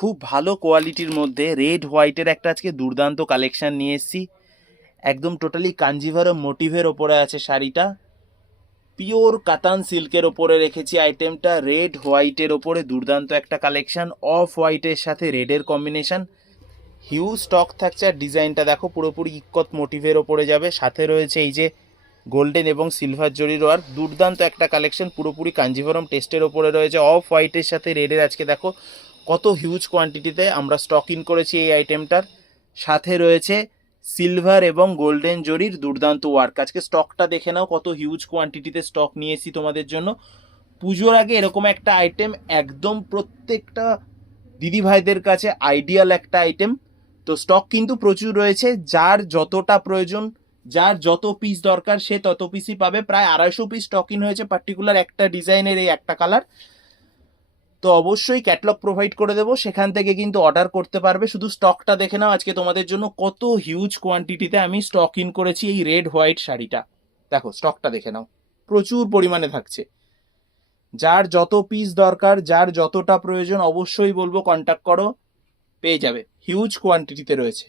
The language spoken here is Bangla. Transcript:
খুব ভালো কোয়ালিটির মধ্যে রেড হোয়াইটের একটা আজকে দুর্দান্ত কালেকশন নিয়ে এসেছি। একদম টোটালি কাঞ্জিভারম মোটিভের ওপরে আছে শাড়িটা। পিওর কাতান সিল্কের ওপরে রেখেছি আইটেমটা। রেড হোয়াইটের ওপরে দুর্দান্ত একটা কালেকশন, অফ হোয়াইটের সাথে রেডের কম্বিনেশন। হিউজ স্টক থাকছে। আর ডিজাইনটা দেখো, পুরোপুরি ইক্কত মোটিভের ওপরে যাবে। সাথে রয়েছে এই যে গোল্ডেন এবং সিলভার জরির ওয়ার্ক। দুর্দান্ত একটা কালেকশন, পুরোপুরি কাঞ্জিভরম টেস্টের ওপরে রয়েছে। অফ হোয়াইটের সাথে রেডের আজকে দেখো কত হিউজ কোয়ান্টিটিতে আমরা স্টক ইন করেছি এই আইটেমটার। সাথে রয়েছে সিলভার এবং গোল্ডেন জরির দুর্দান্ত ওয়ার্ক। আজকে স্টকটা দেখে নাও, কত হিউজ কোয়ান্টিটিতে স্টক নিয়ে এসেছি তোমাদের জন্য। পুজোর আগে এরকম একটা আইটেম একদম প্রত্যেকটা দিদি ভাইদের কাছে আইডিয়াল একটা আইটেম। তো স্টক কিন্তু প্রচুর রয়েছে, যার যতটা প্রয়োজন, যার যত পিস দরকার সে তত পিসই পাবে। প্রায় 250 পিস স্টক ইন হয়েছে পার্টিকুলার একটা ডিজাইনের এই একটা কালার। তো অবশ্যই ক্যাটলগ প্রোভাইড করে দেবো, সেখান থেকে কিন্তু অর্ডার করতে পারবে। শুধু স্টকটা দেখে নাও আজকে তোমাদের জন্য কত হিউজ কোয়ান্টিটিতে আমি স্টক ইন করেছি এই রেড হোয়াইট শাড়িটা। দেখো স্টকটা দেখে নাও, প্রচুর পরিমাণে থাকছে। যার যত পিস দরকার, যার যতটা প্রয়োজন, অবশ্যই বলবো কন্ট্যাক্ট করো, পেয়ে যাবে। হিউজ কোয়ান্টিটিতে রয়েছে।